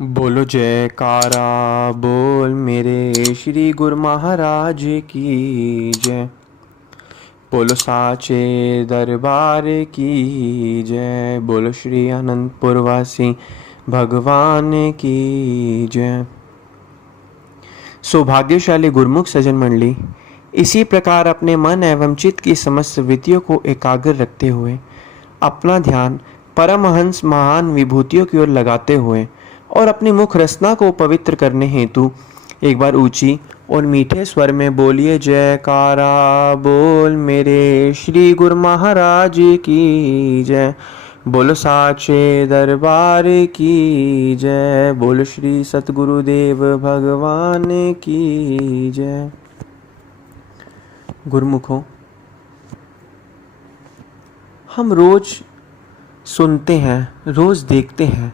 बोलो जयकारा बोल मेरे श्री गुरु महाराज की जय। बोलो साचे दरबार की जय। बोलो श्री अनंतपुर वासी भगवान की जय। सौभाग्यशाली गुरुमुख सज्जन मंडली, इसी प्रकार अपने मन एवं चित्त की समस्त वृत्तियों को एकाग्र रखते हुए अपना ध्यान परमहंस महान विभूतियों की ओर लगाते हुए और अपनी मुख रचना को पवित्र करने हेतु एक बार ऊंची और मीठे स्वर में बोलिए जयकारा बोल मेरे श्री गुरु महाराज की जय। बोलो साचे दरबार की जय। बोलो श्री सतगुरुदेव भगवान की जय। गुरुमुखों, हम रोज सुनते हैं, रोज देखते हैं,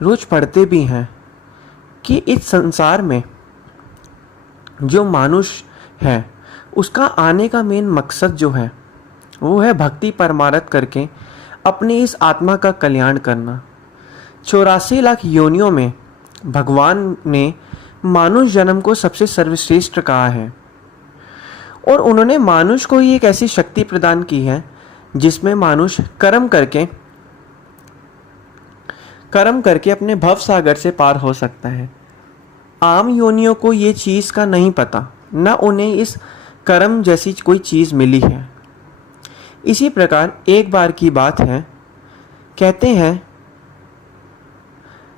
रोज पढ़ते भी हैं कि इस संसार में जो मनुष्य है उसका आने का मेन मकसद जो है वो है भक्ति परमारथ करके अपनी इस आत्मा का कल्याण करना। 84 लाख योनियों में भगवान ने मानुष जन्म को सबसे सर्वश्रेष्ठ कहा है और उन्होंने मानुष को ही एक ऐसी शक्ति प्रदान की है जिसमें मानुष कर्म करके अपने भव सागर से पार हो सकता है। आम योनियों को ये चीज़ का नहीं पता, न उन्हें इस कर्म जैसी कोई चीज़ मिली है। इसी प्रकार एक बार की बात है, कहते हैं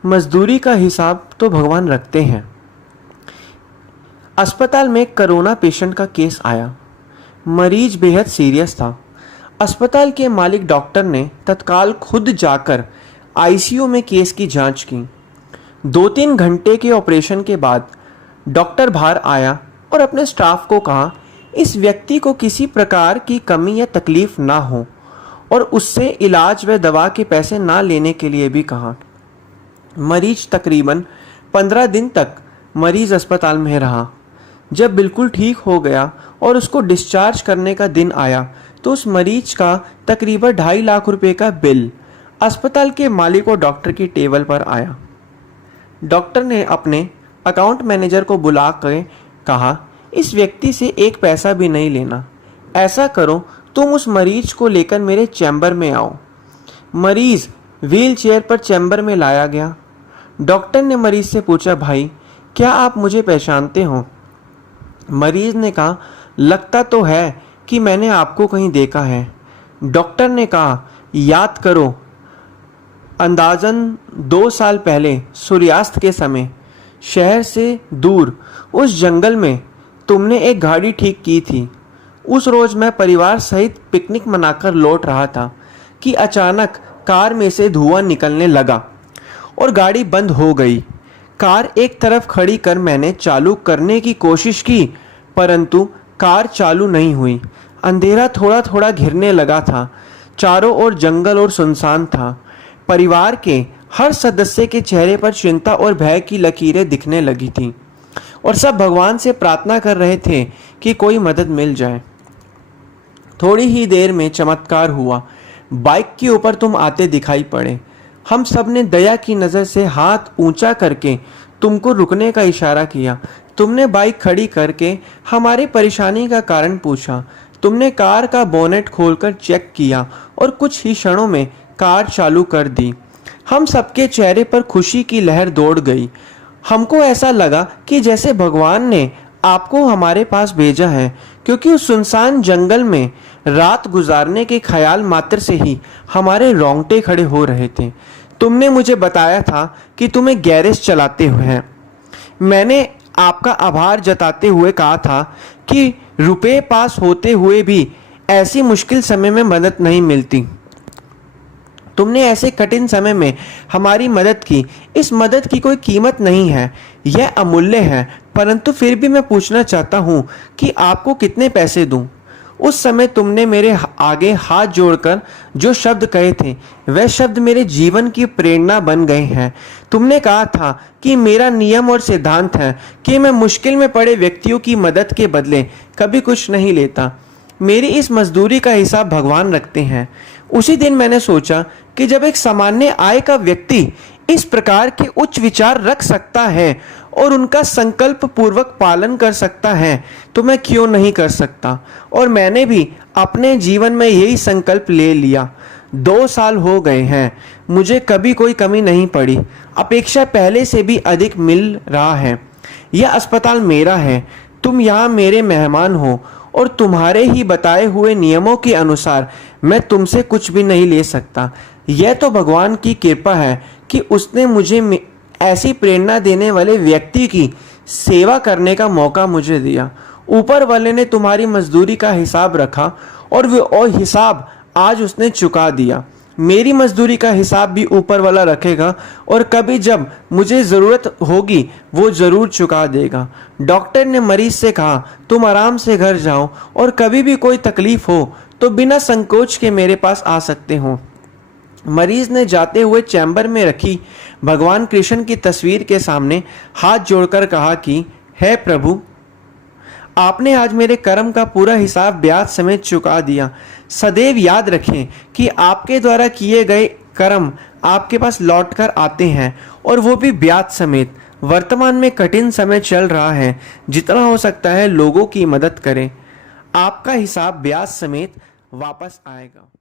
मजदूरी का हिसाब तो भगवान रखते हैं। अस्पताल में कोरोना पेशेंट का केस आया। मरीज बेहद सीरियस था। अस्पताल के मालिक डॉक्टर ने तत्काल खुद जाकर आईसीयू में केस की जांच की। 2-3 घंटे के ऑपरेशन के बाद डॉक्टर बाहर आया और अपने स्टाफ को कहा इस व्यक्ति को किसी प्रकार की कमी या तकलीफ ना हो और उससे इलाज व दवा के पैसे ना लेने के लिए भी कहा। मरीज तकरीबन 15 दिन तक मरीज अस्पताल में रहा। जब बिल्कुल ठीक हो गया और उसको डिस्चार्ज करने का दिन आया तो उस मरीज का तकरीबन 2.5 लाख रुपए का बिल अस्पताल के मालिक और डॉक्टर की टेबल पर आया। डॉक्टर ने अपने अकाउंट मैनेजर को बुला कर कहा इस व्यक्ति से एक पैसा भी नहीं लेना। ऐसा करो, तुम उस मरीज को लेकर मेरे चैम्बर में आओ। मरीज व्हील चेयर पर चैम्बर में लाया गया। डॉक्टर ने मरीज से पूछा, भाई क्या आप मुझे पहचानते हो? मरीज ने कहा, लगता तो है कि मैंने आपको कहीं देखा है। डॉक्टर ने कहा, याद करो, अंदाजन 2 साल पहले सूर्यास्त के समय शहर से दूर उस जंगल में तुमने एक गाड़ी ठीक की थी। उस रोज मैं परिवार सहित पिकनिक मनाकर लौट रहा था कि अचानक कार में से धुआं निकलने लगा और गाड़ी बंद हो गई। कार एक तरफ खड़ी कर मैंने चालू करने की कोशिश की परंतु कार चालू नहीं हुई। अंधेरा थोड़ा थोड़ा घिरने लगा था। चारों ओर जंगल और सुनसान था। परिवार के हर सदस्य के चेहरे पर चिंता और भय की लकीरें दिखने लगी थीं और सब भगवान से प्रार्थना कर रहे थे कि कोई मदद मिल जाए। थोड़ी ही देर में चमत्कार हुआ। बाइक के ऊपर तुम आते दिखाई पड़े। हम सब ने दया की नज़र से हाथ ऊंचा करके तुमको रुकने का इशारा किया। तुमने बाइक खड़ी करके हमारी परेशानी का कारण पूछा। तुमने कार का बोनेट खोलकर चेक किया और कुछ ही क्षणों में कार चालू कर दी। हम सबके चेहरे पर खुशी की लहर दौड़ गई। हमको ऐसा लगा कि जैसे भगवान ने आपको हमारे पास भेजा है, क्योंकि उस सुनसान जंगल में रात गुजारने के ख्याल मात्र से ही हमारे रोंगटे खड़े हो रहे थे। तुमने मुझे बताया था कि तुम्हें गैरेज चलाते हुए हैं। मैंने आपका आभार जताते हुए कहा था कि रुपए पास होते हुए भी ऐसी मुश्किल समय में मदद नहीं मिलती। तुमने ऐसे कठिन समय में हमारी मदद की। इस मदद की कोई कीमत नहीं है, यह अमूल्य है, परंतु फिर भी मैं पूछना चाहता हूँ कि आपको कितने पैसे दूँ? उस समय तुमने मेरे आगे हाथ जोड़कर जो शब्द कहे थे वह शब्द मेरे जीवन की प्रेरणा बन गए हैं। तुमने कहा था कि मेरा नियम और सिद्धांत है कि मैं मुश्किल में पड़े व्यक्तियों की मदद के बदले कभी कुछ नहीं लेता। मेरी इस मजदूरी का हिसाब भगवान रखते हैं। उसी दिन मैंने सोचा कि जब एक सामान्य आय का व्यक्ति इस प्रकार के उच्च विचार रख सकता है और उनका संकल्प पूर्वक पालन कर सकता है तो मैं क्यों नहीं कर सकता। और मैंने भी अपने जीवन में यही संकल्प ले लिया। 2 साल हो गए हैं, मुझे कभी कोई कमी नहीं पड़ी, अपेक्षा पहले से भी अधिक मिल रहा है। यह अस्पताल मेरा है, तुम यहाँ मेरे मेहमान हो और तुम्हारे ही बताए हुए नियमों के अनुसार मैं तुमसे कुछ भी नहीं ले सकता। यह तो भगवान की कृपा है कि उसने मुझे ऐसी प्रेरणा देने वाले व्यक्ति की सेवा करने का मौका मुझे दिया। ऊपर वाले ने तुम्हारी मजदूरी का हिसाब रखा और हिसाब आज उसने चुका दिया। मेरी मजदूरी का हिसाब भी ऊपर वाला रखेगा और कभी जब मुझे ज़रूरत होगी वो ज़रूर चुका देगा। डॉक्टर ने मरीज से कहा, तुम आराम से घर जाओ और कभी भी कोई तकलीफ हो तो बिना संकोच के मेरे पास आ सकते हो। मरीज ने जाते हुए चैम्बर में रखी भगवान कृष्ण की तस्वीर के सामने हाथ जोड़कर कहा कि हे प्रभु, आपने आज मेरे कर्म का पूरा हिसाब ब्याज समेत चुका दिया। सदैव याद रखें कि आपके द्वारा किए गए कर्म आपके पास लौट कर आते हैं और वो भी ब्याज समेत। वर्तमान में कठिन समय चल रहा है, जितना हो सकता है लोगों की मदद करें। आपका हिसाब ब्याज समेत वापस आएगा।